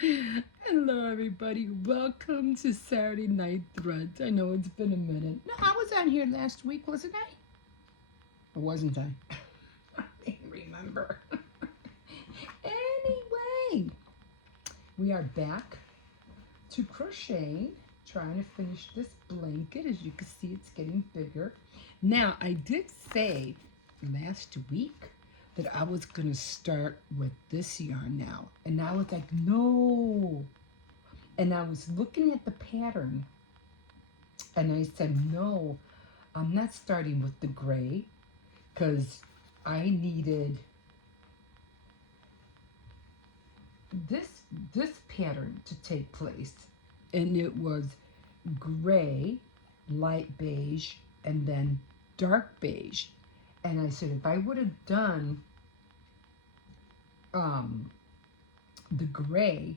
Hello, everybody. Welcome to Saturday Night Threads. I know it's been a minute. No, I was on here last week, wasn't I? Or wasn't I? I can't remember. Anyway, we are back to crocheting, trying to finish this blanket. As you can see, it's getting bigger. Now, I did say last week that I was going to start with this yarn now. And I was like, no. And I was looking at the pattern and I said, no, I'm not starting with the gray because I needed this pattern to take place. And it was gray, light beige, and then dark beige. And I said, if I would have done the gray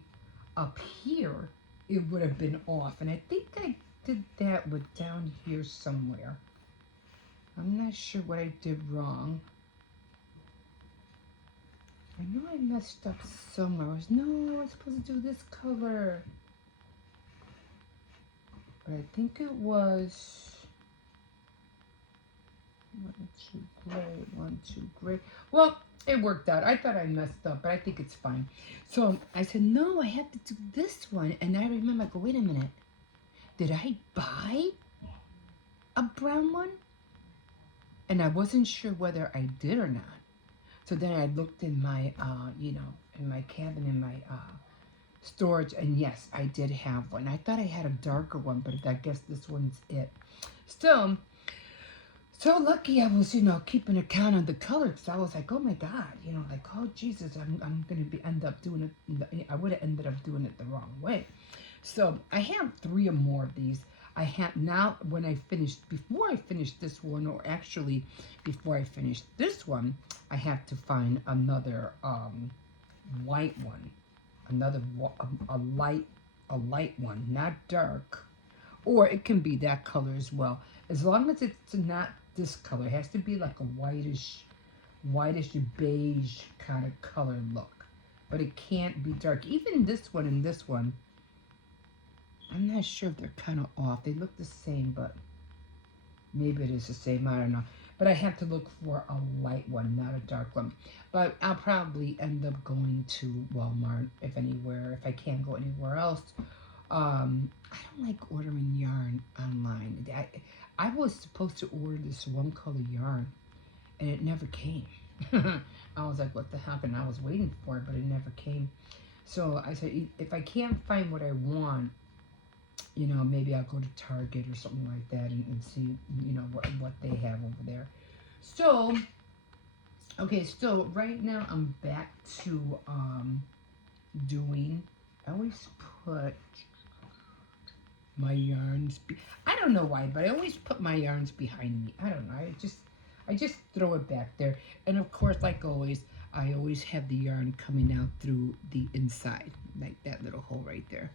up here, it would have been off. And I think I did that with down here somewhere. I'm not sure what I did wrong. I know I messed up somewhere. I was supposed to do this color. But I think it was 1, 2 gray, 1, 2 gray. Well, it worked out. I thought I messed up, but I think it's fine. So I said, no, I have to do this one. And I remember, I go, wait a minute. Did I buy a brown one? And I wasn't sure whether I did or not. So then I looked in my, in my cabin, in my storage, and yes, I did have one. I thought I had a darker one, but I guess this one's it. Still, so lucky I was, keeping account of the colors. So I was like, oh my God, like, oh Jesus, I'm going to end up doing it. I would have ended up doing it the wrong way. So I have 3 or more of these. I have now, before I finish this one, or actually before I finish this one, I have to find another white one, a light one, not dark, or it can be that color as well. As long as it's not this color, it has to be like a whitish beige kind of color look, but it can't be dark. Even this one and this one, I'm not sure if they're kind of off. They look the same, but maybe it is the same. I don't know. But I have to look for a light one, not a dark one. But I'll probably end up going to Walmart, if I can't go anywhere else. I don't like ordering yarn online. I was supposed to order this one color yarn, and it never came. I was like, what the heck? And I was waiting for it, but it never came. So I said, if I can't find what I want, maybe I'll go to Target or something like that and see, what they have over there. So, okay, so right now I'm back to doing, I always put my yarns, I don't know why, but I always put my yarns behind me. I don't know, I just throw it back there. And of course, like always, I always have the yarn coming out through the inside, like that little hole right there.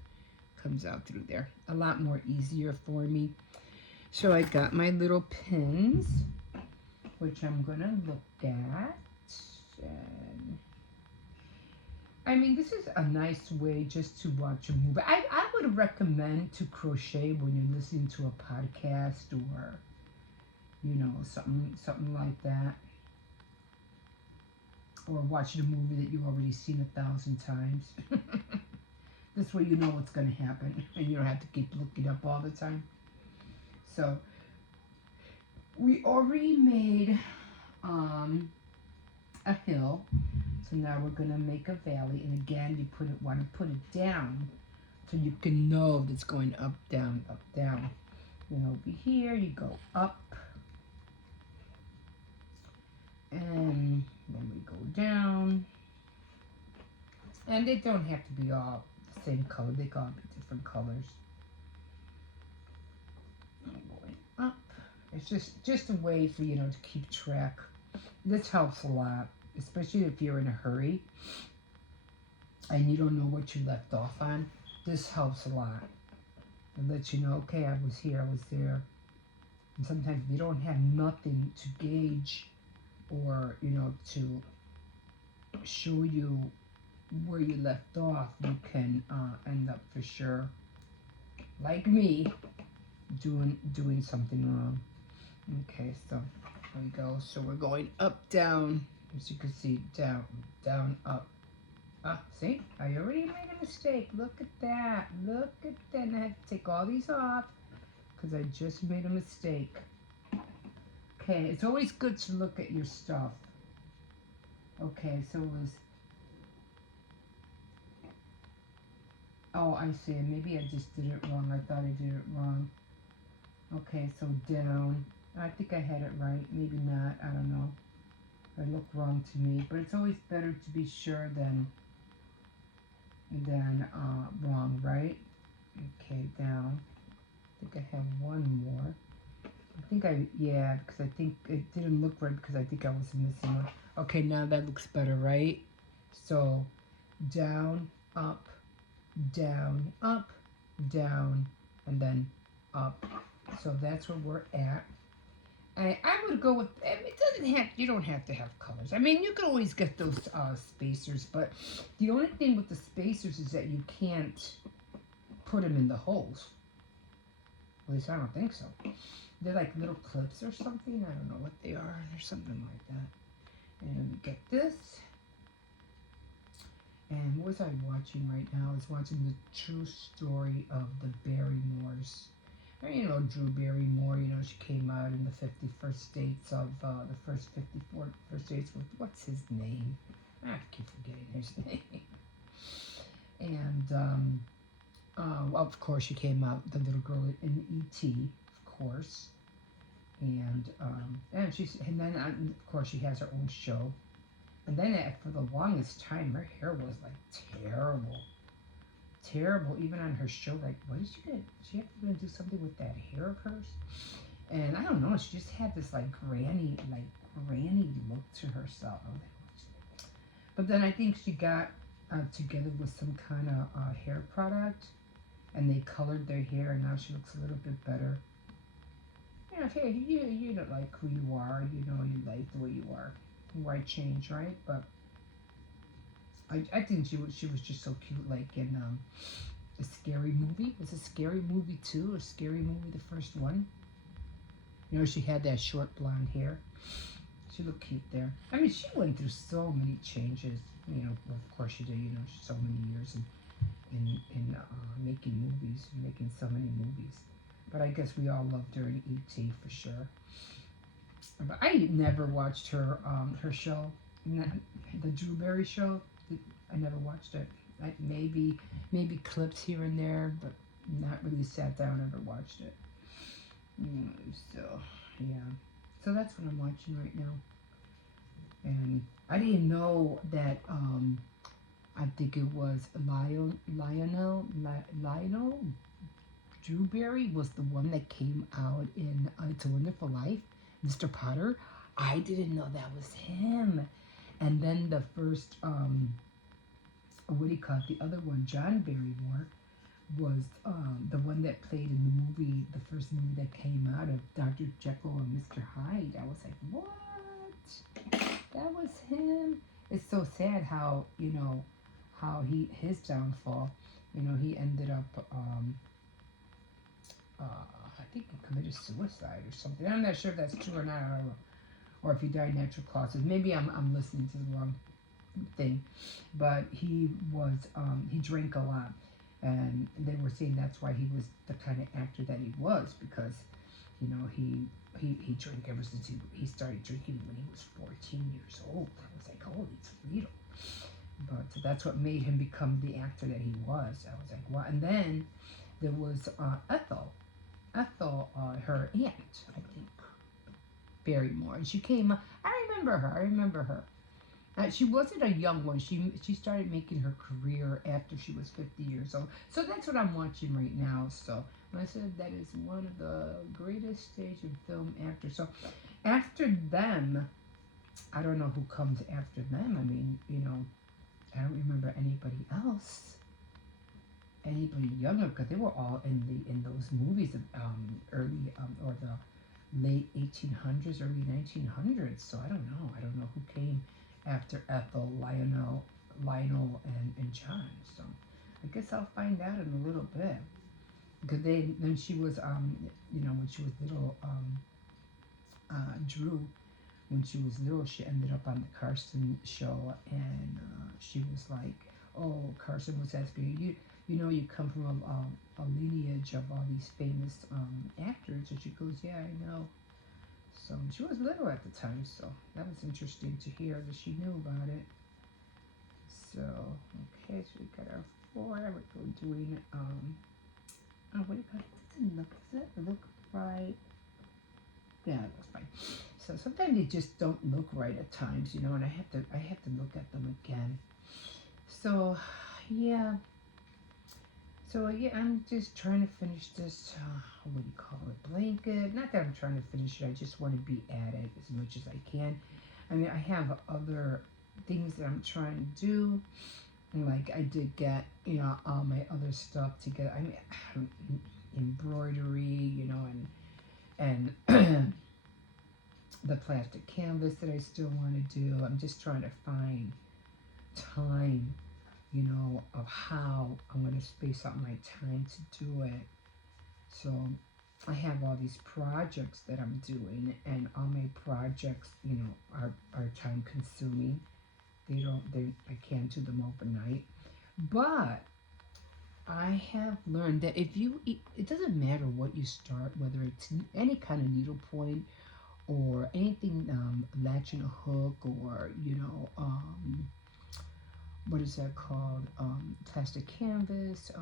Comes out through there. A lot more easier for me. So I got my little pins, which I'm gonna look at. And I mean, this is a nice way just to watch a movie. I would recommend to crochet when you're listening to a podcast or, something like that. Or watching a movie that you've already seen 1,000 times. This way you know what's going to happen and you don't have to keep looking up all the time. So we already made a hill. So now we're going to make a valley. And again, you want to put it down so you can know that it's going up, down, up, down. Over here you go up. And then we go down. And they don't have to be all same color. They can be different colors. Going up. It's just a way for to keep track. This helps a lot, especially if you're in a hurry and you don't know what you left off on. This helps a lot. It lets you know, okay, I was here, I was there. And sometimes if you don't have nothing to gauge or to show you where you left off, you can end up for sure, like me, doing something wrong. Okay, so here we go. So we're going up, down. As you can see, down, down, up. See, I already made a mistake. Look at that. Look at that. And I had to take all these off because I just made a mistake. Okay, it's always good to look at your stuff. Okay, so it was... Oh, I see. Maybe I just did it wrong. I thought I did it wrong. Okay, so down. I think I had it right. Maybe not. I don't know. It looked wrong to me. But it's always better to be sure than wrong, right? Okay, down. I think I have one more. Yeah, because I think it didn't look right because I think I was missing one. Okay, now that looks better, right? So, down, up, down, up, down, and then up. So that's where we're at. I would go with, it doesn't have, you don't have to have colors. I mean, you can always get those spacers, but the only thing with the spacers is that you can't put them in the holes. At least I don't think so. They're like little clips or something. I don't know what they are. They're something like that. And we get this. And what was I watching right now? I was watching the true story of the Barrymores. You know, Drew Barrymore, you know, she came out in the 51st states of, the first 54 first states with, what's his name? I keep forgetting his name. And, well, of course, she came out, the little girl in E.T., of course. And then, of course, she has her own show. And then, for the longest time, her hair was, like, terrible. Terrible, even on her show. Like, what did she do? She have to do something with that hair of hers? And I don't know, she just had this, like, granny look to herself. But then I think she got together with some kind of hair product, and they colored their hair, and now she looks a little bit better. You know, hey, you don't like who you are, you know, you like the way you are. Why change, right? But I think she was just so cute, like in a Scary Movie. It was a Scary Movie 2, a Scary Movie, the first one. You know, she had that short blonde hair. She looked cute there. I mean, she went through so many changes. You know, well, of course she did. You know, so many years in making movies, making so many movies. But I guess we all loved her in E.T. for sure. But I never watched her show, the Drew Barry show. I never watched it. Maybe clips here and there, but not really sat down and ever watched it. So yeah, so that's what I'm watching right now. And I didn't know that. I think it was Lionel Drew Barry was the one that came out in It's a Wonderful Life, Mr. Potter. I didn't know that was him. And then the first, what do you call it? The other one, John Barrymore, was the one that played in the movie, the first movie that came out of Dr. Jekyll and Mr. Hyde. I was like, what? That was him. It's so sad how, you know, how his downfall, you know, he ended up, I think he committed suicide or something. I'm not sure if that's true or not. I don't know. Or if he died natural causes. Maybe I'm listening to the wrong thing. But he was, he drank a lot. And they were saying that's why he was the kind of actor that he was, because, you know, he drank ever since he started drinking when he was 14 years old. I was like, holy Toledo. But that's what made him become the actor that he was. I was like, wow. And then there was Ethel, her aunt, I think, Barrymore. And she came, I remember her. She wasn't a young one. She started making her career after she was 50 years old. So that's what I'm watching right now. So when I said that is one of the greatest stage and film actors. So after them, I don't know who comes after them. I mean, you know, I don't remember anybody else. Anybody younger, because they were all in those movies of early or the late 1800s, early 1900s. So I don't know who came after Ethel, Lionel, Lionel and John. So I guess I'll find out in a little bit. Because then she was, when she was little, Drew, when she was little, she ended up on the Carson show, and she was like, "Oh, Carson was asking you come from a lineage of all these famous actors," and she goes, "Yeah, I know." So she was little at the time, so that was interesting to hear that she knew about it. So okay, so we got our four. We're doing oh, what do you call it? Does it look right? Yeah, that's fine. So sometimes they just don't look right at times, and I have to look at them again. So yeah, I'm just trying to finish this. What do you call it? Blanket. Not that I'm trying to finish it. I just want to be at it as much as I can. I mean, I have other things that I'm trying to do. Like I did get, all my other stuff together. I mean, embroidery, and the plastic canvas that I still want to do. I'm just trying to find time, of how I'm going to space out my time to do it. So I have all these projects that I'm doing, and all my projects, are time consuming. I can't do them overnight. But I have learned that it doesn't matter what you start, whether it's any kind of needlepoint or anything, latching a hook, or what is that called, plastic canvas,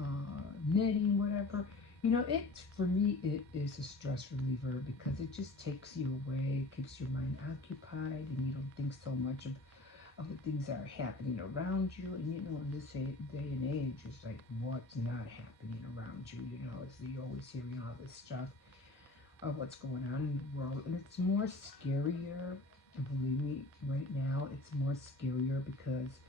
knitting, whatever. It for me it is a stress reliever because it just takes you away, keeps your mind occupied, and you don't think so much of the things that are happening around you. And in this day and age, it's like what's not happening around you. It's you're always hearing all this stuff of what's going on in the world, and it's more scarier. And believe me, right now it's more scarier because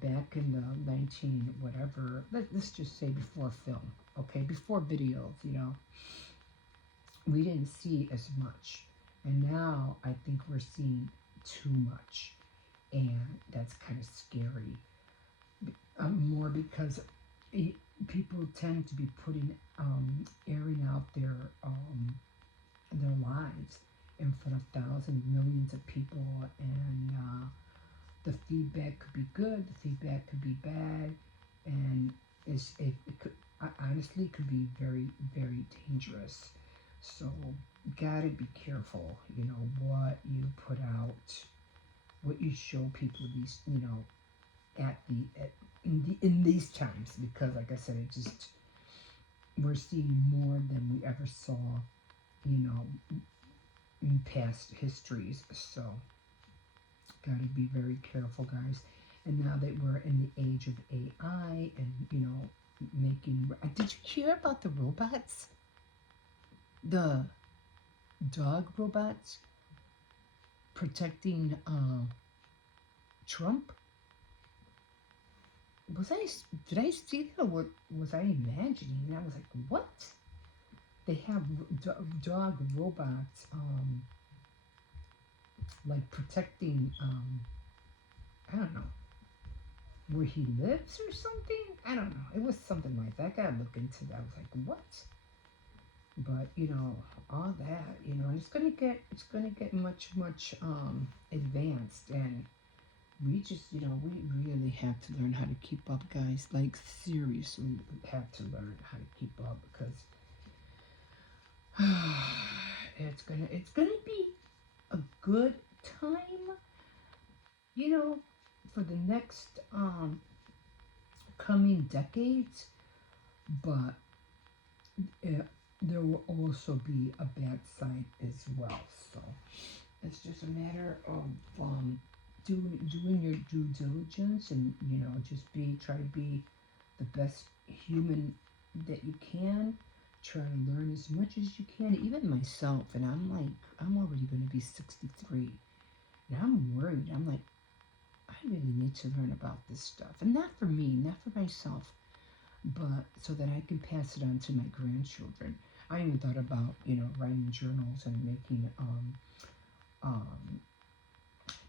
back in the 19 whatever, let's just say before film, okay, before videos, we didn't see as much, and now I think we're seeing too much, and that's kind of scary. More because people tend to be airing out their lives in front of thousands, millions of people, and the feedback could be good, the feedback could be bad, and it could honestly could be very, very dangerous. So you gotta be careful, what you put out, what you show people these, in these times, because like I said, we're seeing more than we ever saw, you know, in past histories. So gotta be very careful, guys. And now that we're in the age of AI and making, did you hear about the robots, the dog robots protecting Trump? Did I see that, or what was I imagining? And I was like, what? They have dog robots, like protecting, I don't know, where he lives or something. I don't know. It was something like that. I gotta look into that. I was like, what? But all that, and it's gonna get much advanced, and we just we really have to learn how to keep up, guys. Like seriously, we have to learn how to keep up, because it's gonna be a good time, for the next coming decades, but there will also be a bad side as well. So it's just a matter of doing your due diligence, and just try to be the best human that you can. Try to learn as much as you can, even myself. And I'm already going to be 63, and I'm worried. I'm like, I really need to learn about this stuff, and not for me, not for myself, but so that I can pass it on to my grandchildren. I even thought about writing journals and making um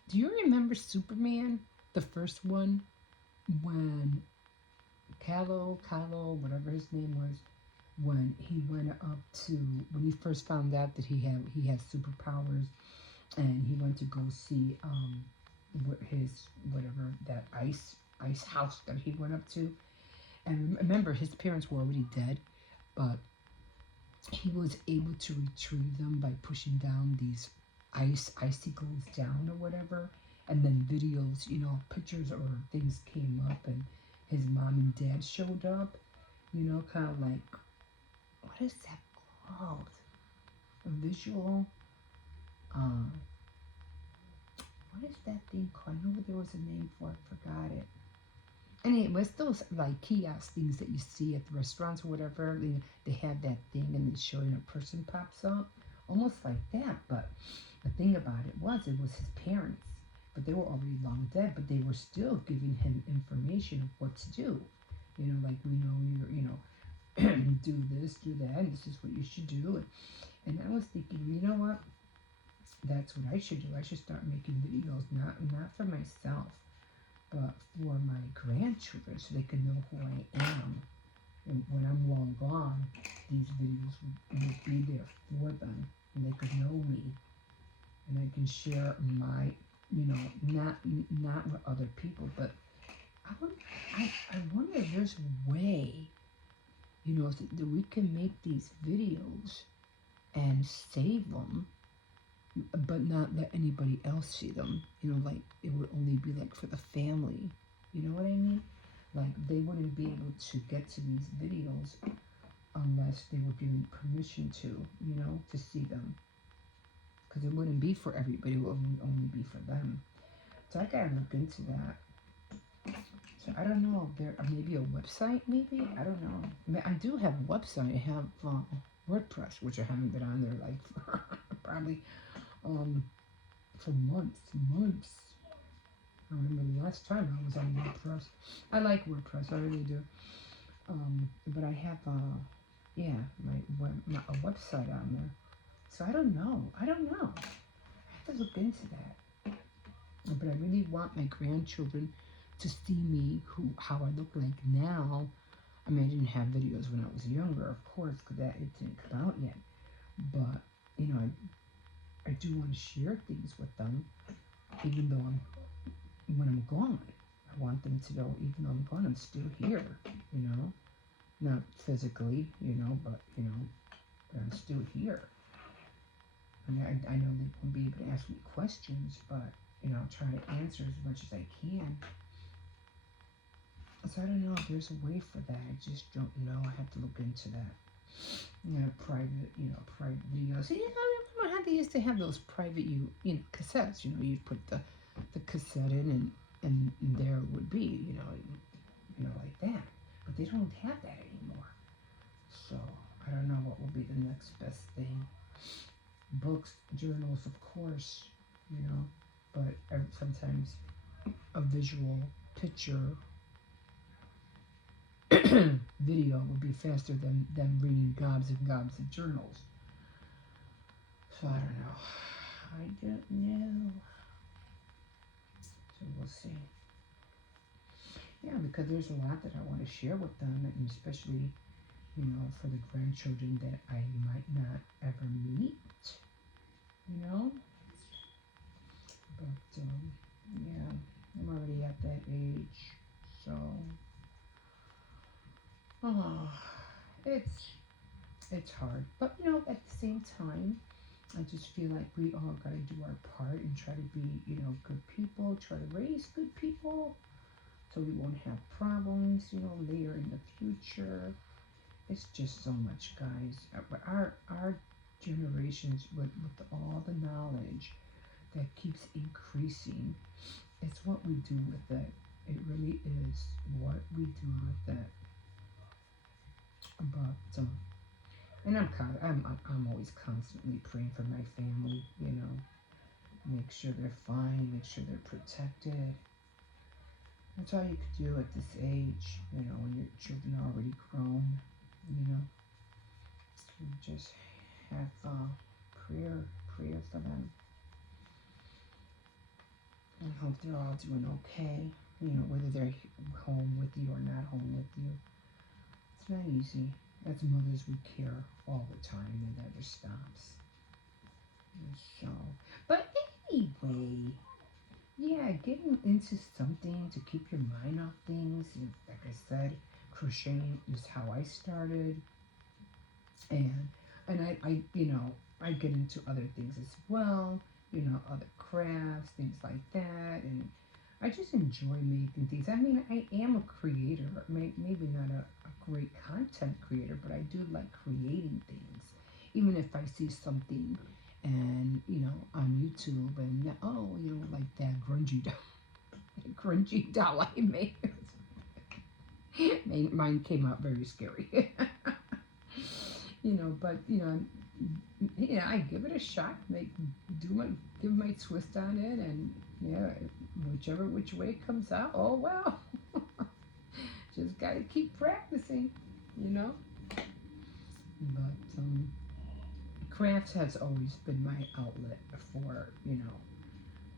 do you remember Superman? The first one, when Callow, whatever his name was, when he went up to, when he first found out that he had superpowers, and he went to go see his, whatever, that ice house that he went up to. And remember, his parents were already dead, but he was able to retrieve them by pushing down these icicles down or whatever. And then videos, pictures or things came up, and his mom and dad showed up, kind of like, what is that called? A visual, uh, what is that thing called? I know there was a name for it, forgot it. Anyway, it's those like kiosk things that you see at the restaurants or whatever. They have that thing and they show you a person pops up, almost like that. But the thing about it was his parents, but they were already long dead. But they were still giving him information of what to do. Like we know do this, do that. And this is what you should do. And I was thinking, you know what? That's what I should do. I should start making videos, not for myself, but for my grandchildren, so they can know who I am. And when I'm long gone, these videos will be there for them, and they could know me, and I can share my, not with other people, but I wonder if there's a way, that we can make these videos and save them, but not let anybody else see them. Like it would only be like for the family. You know what I mean? Like they wouldn't be able to get to these videos unless they were given permission to see them. Because it wouldn't be for everybody, it would only be for them. So I gotta look into that. So I don't know, there maybe a website, maybe? I don't know. I mean, I do have a website. I have WordPress, which I haven't been on there like probably for months. I remember the last time I was on WordPress. I like WordPress, I really do. But I have a website on there. So I don't know. I have to look into that. But I really want my grandchildren to see me how I look like now. I mean, I didn't have videos when I was younger, of course, because it didn't come out yet. But I do want to share things with them, even though when I'm gone. I want them to know, even though I'm gone, I'm still here, not physically, but I'm still here. I mean, I know they won't be able to ask me questions, but I'll try to answer as much as I can. So I don't know if there's a way for that. I just don't know. I have to look into that. Private videos. See, how they used to have those private, cassettes. You'd put the cassette in, and there it would be, like that. But they don't have that anymore. So I don't know what will be the next best thing. Books, journals, of course, but sometimes a visual picture video would be faster than reading gobs and gobs of journals. So I don't know. So we'll see. Yeah, because there's a lot that I want to share with them, and especially, for the grandchildren that I might not ever meet, But, yeah, I'm already at that age, so, oh, it's hard. But, at the same time, I just feel like we all got to do our part and try to be, good people, try to raise good people so we won't have problems, later in the future. It's just so much, guys. Our generations, with all the knowledge that keeps increasing, it's what we do with it. It really is what we do with it. But and I'm always constantly praying for my family. Make sure they're fine, make sure they're protected. That's all you could do at this age. When your children are already grown. You just have prayer for them. I hope they're all doing okay. You know, whether they're home with you or not home with you. It's not easy. As mothers, we care all the time. It never stops. So, but anyway, yeah, getting into something to keep your mind off things. Like I said, crocheting is how I started, and I get into other things as well. You know, other crafts, things like that, and I just enjoy making things. I mean, I am a creator. Maybe not a great content creator, but I do like creating things. Even if I see something and, on YouTube and, oh, like that grungy doll, grungy doll I made. Mine came out very scary. But, I give it a shot, give my twist on it, and yeah, which way it comes out, oh well. Just gotta keep practicing, you know. But crafts has always been my outlet for,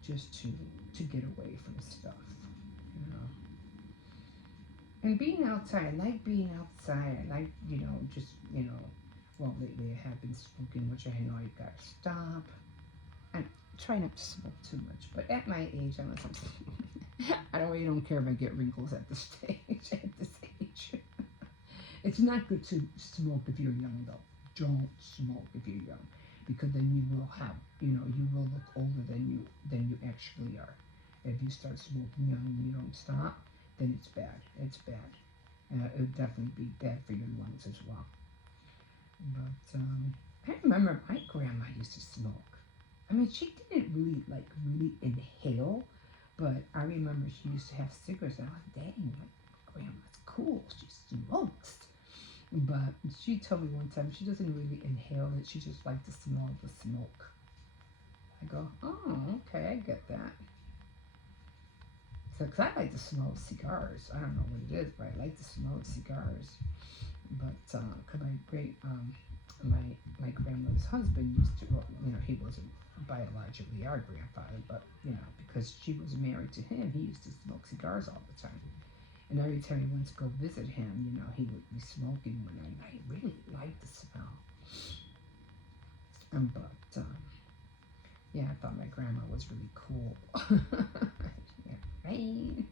just to get away from stuff, you know. And being outside, I like being outside. I like, just, well, lately I have been smoking, which I know I gotta stop. I'm trying not to smoke too much, but at my age, I really don't care if I get wrinkles at this stage. At this age, it's not good to smoke if you're young, though. Don't smoke if you're young, because then you will have, you will look older than you actually are. If you start smoking young and you don't stop, then it's bad. It's bad. It would definitely be bad for your lungs as well. But I remember my grandma used to smoke. I mean, she didn't really inhale, but I remember she used to have cigarettes. And I was like, dang, like, grandma's cool. She smokes. But she told me one time she doesn't really inhale it. She just likes to smell the smoke. I go, oh, okay, I get that. So, cause I like the smell of cigars. I don't know what it is, but I like the smell of cigars. But cause my grandmother's husband used to, well, he wasn't biologically our grandfather, but because she was married to him, he used to smoke cigars all the time. And every time he went to go visit him, he would be smoking one, and I really liked the smell. But yeah, I thought my grandma was really cool. Yeah, right?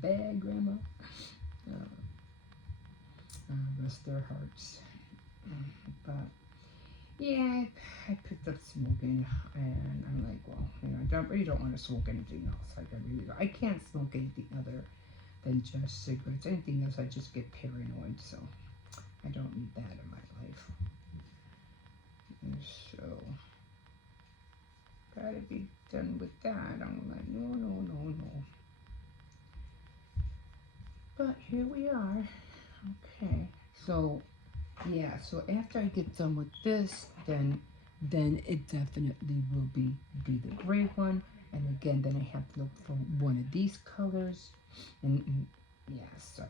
Bad grandma. Uh, rest their hearts. But yeah, I picked up smoking, and I'm like, well, I really don't want to smoke anything else. Like, I really don't. I can't smoke anything other than just cigarettes. Anything else, I just get paranoid. So I don't need that in my life. And so gotta be done with that. I'm like, no, no, no, no. But here we are. Okay. So yeah. So after I get done with this, then it definitely will be the gray one. And again, then I have to look for one of these colors. And yeah, so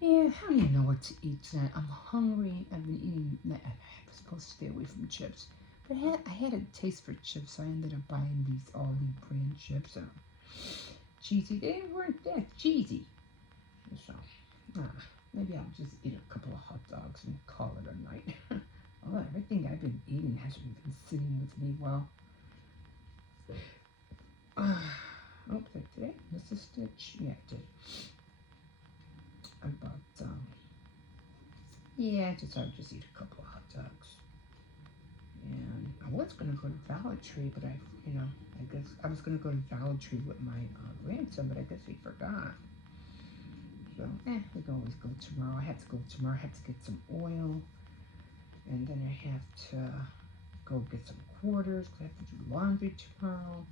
yeah, I don't even know what to eat tonight. I'm hungry. I've been eating. I was supposed to stay away from chips, but I had a taste for chips, so I ended up buying these Aldi brand chips. Cheesy. They weren't that cheesy. So maybe I'll just eat a couple of hot dogs and call it a night. Oh, everything I've been eating hasn't been sitting with me well. Oh, did I miss a stitch? Yeah, I did. But yeah, I'll just eat a couple of hot dogs. And I was gonna go to Dollar Tree, but I guess I was gonna go to Dollar Tree with my grandson, but I guess he forgot. So, we can always go tomorrow. I have to go tomorrow. I have to get some oil, and then I have to go get some quarters because I have to do laundry tomorrow.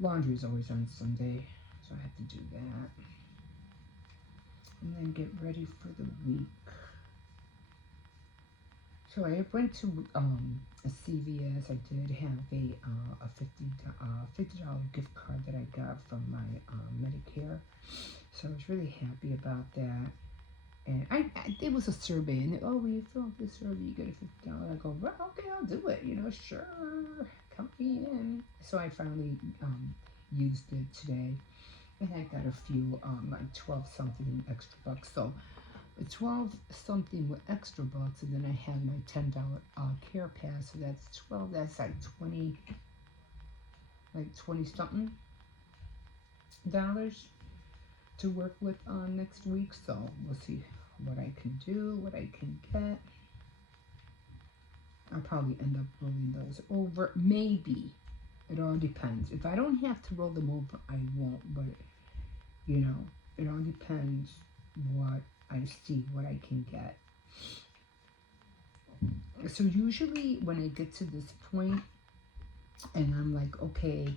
Laundry is always on Sunday, so I have to do that. And then get ready for the week. So I went to a CVS. I did have a $50 gift card that I got from my Medicare. So I was really happy about that. And it was a survey, and we filled this survey, you get a $50. I go, well, okay, I'll do it. Sure. count me in. So I finally used it today, and I got a few like 12 something extra bucks. So 12 something with extra bucks, and then I had my $10 care pass, so that's 12. That's like 20 something dollars to work with next week. So we'll see what I can do, what I can get. I'll probably end up rolling those over. Maybe. It all depends. If I don't have to roll them over, I won't. But, you know, it all depends what I see, what I can get. So usually when I get to this point and I'm like, okay,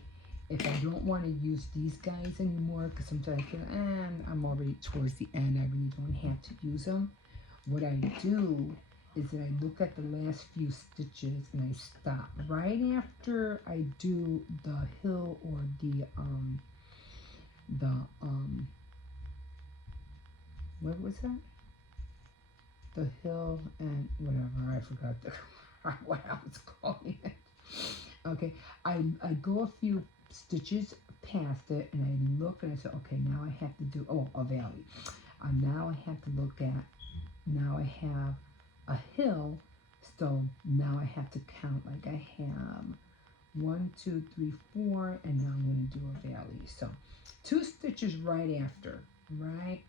if I don't want to use these guys anymore, because sometimes I feel, I'm already towards the end, I really don't have to use them. What I do is that I look at the last few stitches and I stop right after I do the hill or the what was that? The hill and whatever, I forgot what I was calling it. Okay, I go a few stitches past it and I look and I say, okay, now I have to do, a valley. Now I have to look at, now I have a hill, so now I have to count, like I have 1, 2, 3, 4, and now I'm going to do a valley. So 2 stitches right after my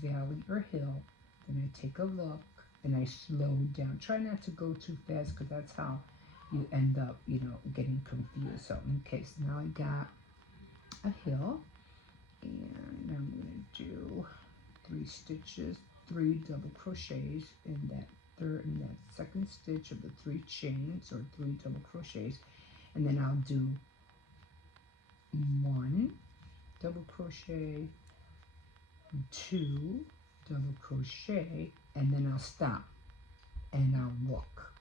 valley or hill, then I take a look and I slow down. Try not to go too fast because that's how you end up, getting confused. So, okay, so now I got a hill, and I'm going to do 3 stitches, 3 double crochets in that second stitch of the 3 chains or 3 double crochets, and then I'll do 1 double crochet, 2 double crochet, and then I'll stop and I'll look.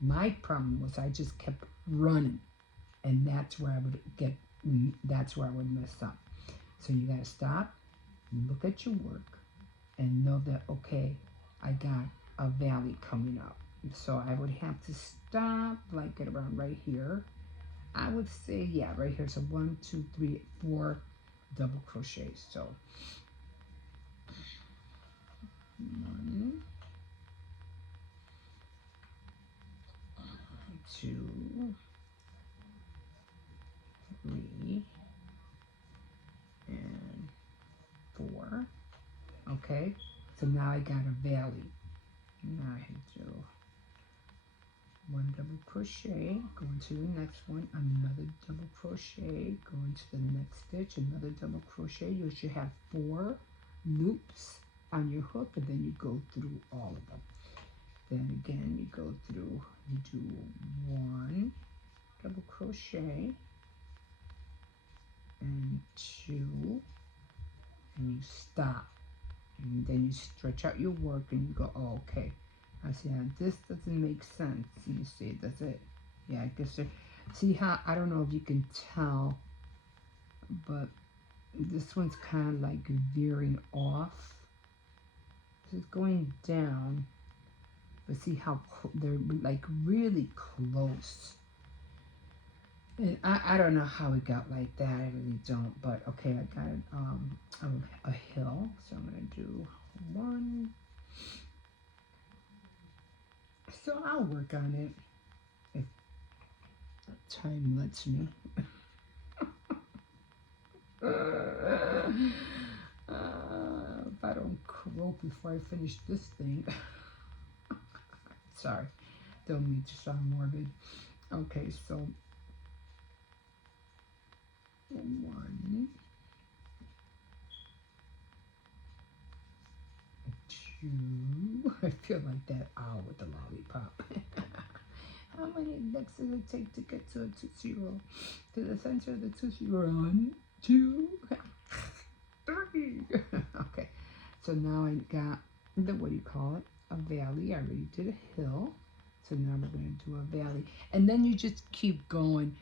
My problem was I just kept running, and that's where I would mess up. So you gotta stop, look at your work, and know that, okay, I got a valley coming up. So I would have to stop like at around right here. I would say, yeah, right here. So 1, 2, 3, 4 double crochets. So 1, 2, 3, and 4. Okay, so now I got a valley. Now I do 1 double crochet, go into the next one, another double crochet, go into the next stitch, another double crochet. You should have 4 loops on your hook, and then you go through all of them. Then again, you go through, you do 1 double crochet, and 2, and you stop. And then you stretch out your work and you go, oh, okay. I see, this doesn't make sense. You see, does it? Yeah, I guess see how, I don't know if you can tell, but this one's kind of like veering off. This is going down, but see how they're like really close. And I don't know how it got like that. I really don't. But okay, I got a hill. So I'm going to do 1. So I'll work on it if time lets me. If I don't croak before I finish this thing. Sorry, don't mean to sound morbid. Okay, so 1, 2. I feel like that owl with the lollipop. How many licks does it take to get to a Tootsie Roll? To the center of the Tootsie Roll. 1, 2, 3. Okay, so now I got the, what do you call it? A valley. I already did a hill. So now we're going to do a valley. And then you just keep going.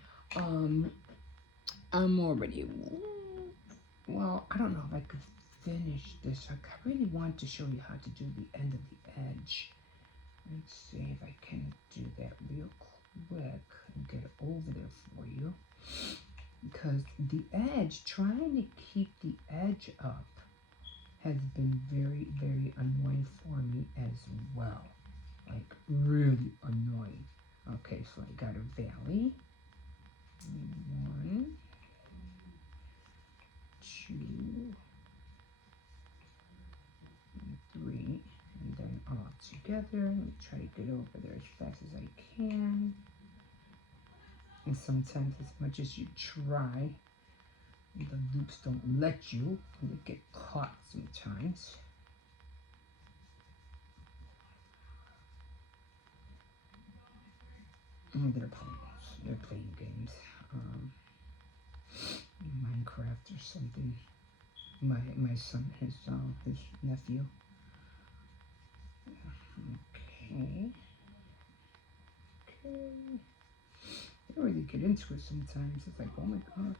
I'm already, well, I don't know if I could finish this. I really want to show you how to do the end of the edge. Let's see if I can do that real quick and get it over there for you. Because the edge, trying to keep the edge up has been very, very annoying for me as well. Like, really annoying. Okay, so I got a valley. 1, 2, 3, and then all together. Let me try to get over there as fast as I can. And sometimes, as much as you try, the loops don't let you. You get caught sometimes. They're playing games. Minecraft or something. My son, his nephew. Okay. They really get into it sometimes. It's like, oh my god.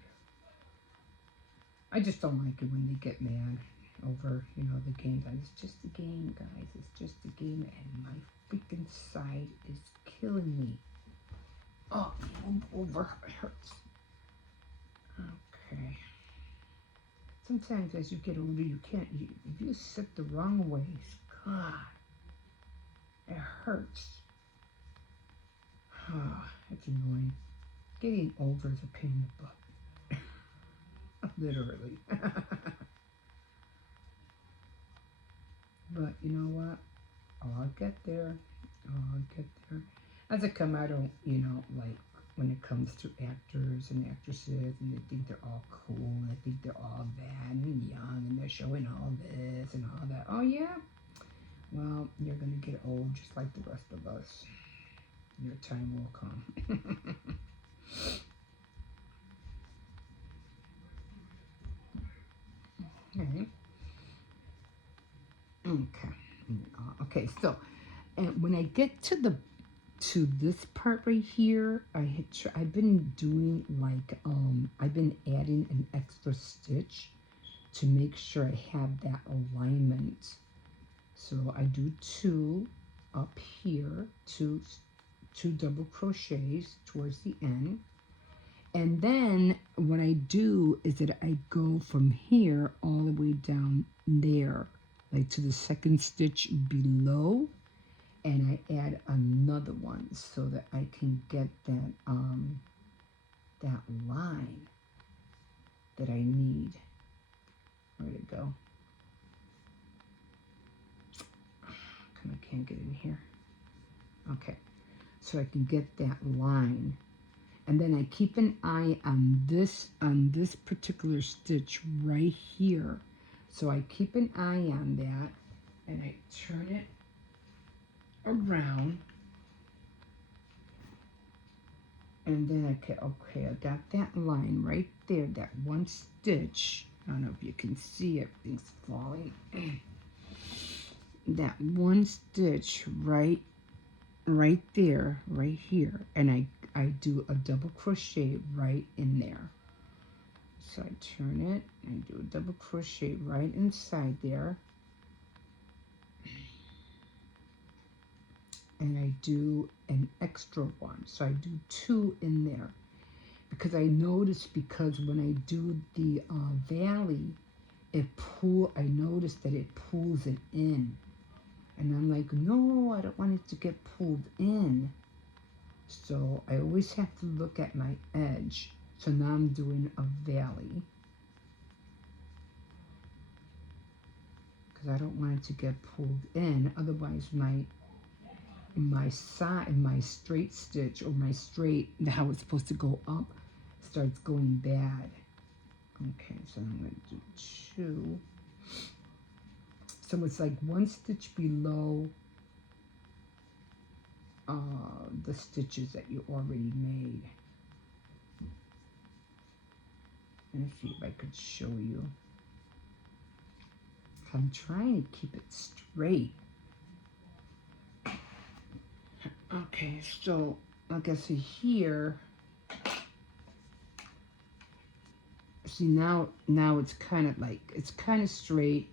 I just don't like it when they get mad over, the game. It's just a game, guys. It's just a game, and my freaking side is killing me. Oh, over. It hurts. Okay. Sometimes as you get older, you can't, if you sit the wrong ways, God, it hurts. It's annoying. Getting older is a pain in the butt. Literally. But you know what? I'll get there. I'll get there. As I come, I don't, like when it comes to actors and actresses, and they think they're all cool, and they think they're all bad and young, and they're showing all this and all that. Oh yeah? Well, you're going to get old just like the rest of us. Your time will come. Okay. Okay, so, and when I get to this part right here, I've been doing like I've been adding an extra stitch to make sure I have that alignment. So I do 2 up here, two double crochets towards the end, and then what I do is that I go from here all the way down there, like to the second stitch below, and I add another one so that I can get that line that I need. Where'd it go? Come, I can't get in here. Okay, so I can get that line, and then I keep an eye on this particular stitch right here. So I keep an eye on that, and I turn it around, and then okay, I got that line right there, that one stitch. I don't know if you can see it, everything's falling. That one stitch right there, right here, and I do a double crochet right in there. So I turn it and do a double crochet right inside there, and I do an extra one. So I do 2 in there, because I noticed, because when I do the valley, I noticed that it pulls it in. And I'm like, no, I don't want it to get pulled in. So I always have to look at my edge. So now I'm doing a valley, because I don't want it to get pulled in. Otherwise, my straight stitch, or my straight, how it's supposed to go up, starts going bad. Okay, so I'm going to do 2. So it's like 1 stitch below the stitches that you already made. Let me see if I could show you. I'm trying to keep it straight. Okay, so like I see here, see now it's kind of straight,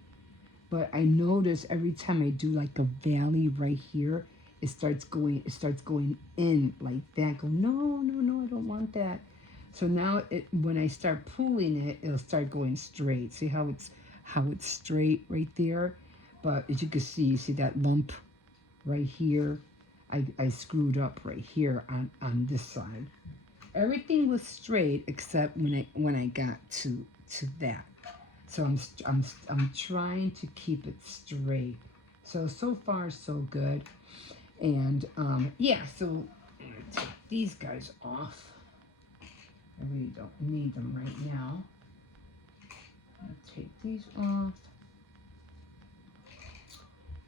but I notice every time I do like a valley right here, it starts going in like that. Go, no, no, no, I don't want that. So now when I start pulling it, it'll start going straight. See how it's straight right there? But as you can see that lump right here? I screwed up right here on this side. Everything was straight except when I got to that. So I'm trying to keep it straight. So far so good. And yeah, so I'm gonna take these guys off. I really don't need them right now. I'm gonna take these off.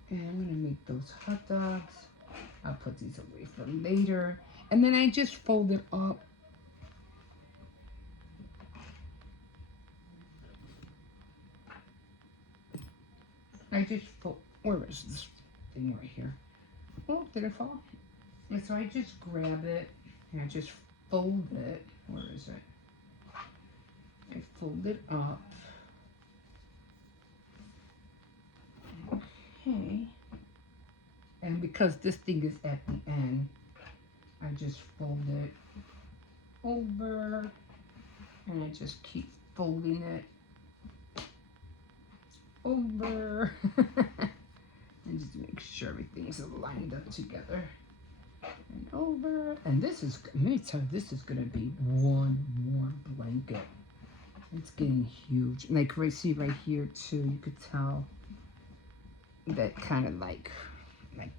And I'm gonna make those hot dogs. I'll put these away for later. And then I just fold it up. Where is this thing right here? Oh, did it fall? And so I just grab it and I just fold it. Where is it? I fold it up. Okay. And because this thing is at the end, I just fold it over and I just keep folding it over and just make sure everything's lined up together and over. And this is, let me tell you, this is gonna be one more blanket. It's getting huge. Like see right here too, you could tell that kind of like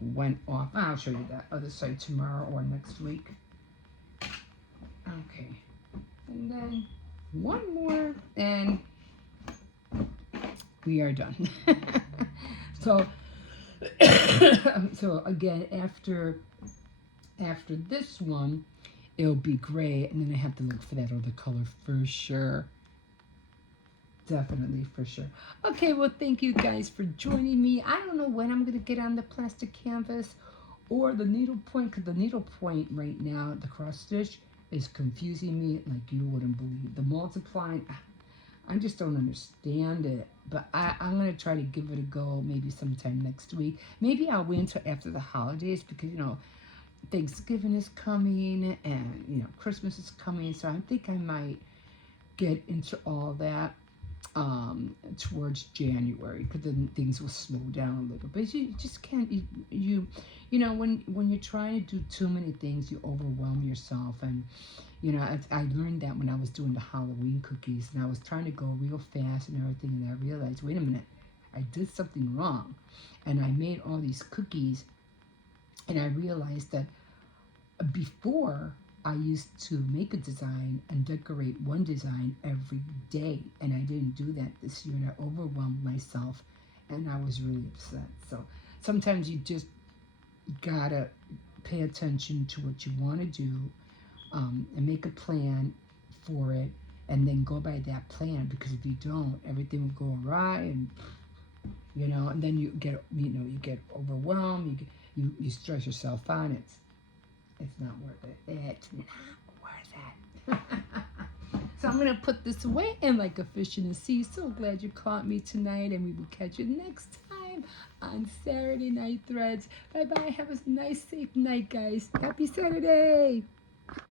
went off. I'll show you that other side tomorrow or next week. Okay, and then one more and we are done. So so again, after this one it'll be gray, and then I have to look for that other color for sure. Definitely, for sure. Okay, well, thank you guys for joining me. I don't know when I'm going to get on the plastic canvas or the needlepoint, because the needlepoint right now, the cross stitch, is confusing me like you wouldn't believe. The multiplying, I just don't understand it. But I'm going to try to give it a go maybe sometime next week. Maybe I'll wait until after the holidays because, Thanksgiving is coming and, Christmas is coming. So I think I might get into all that towards January, because then things will slow down a little bit. You just can't, when you're trying to do too many things, you overwhelm yourself. And I learned that when I was doing the Halloween cookies, and I was trying to go real fast and everything, and I realized, wait a minute, I did something wrong. And I made all these cookies, and I realized that before I used to make a design and decorate one design every day, and I didn't do that this year, and I overwhelmed myself, and I was really upset. So sometimes you just gotta pay attention to what you want to do, and make a plan for it, and then go by that plan, because if you don't, everything will go awry, and and then you get overwhelmed, you stress yourself out. It's not worth it. It's not worth it. So I'm going to put this away, and like a fish in the sea. So glad you caught me tonight, and we will catch you next time on Saturday Night Threads. Bye-bye. Have a nice, safe night, guys. Happy Saturday.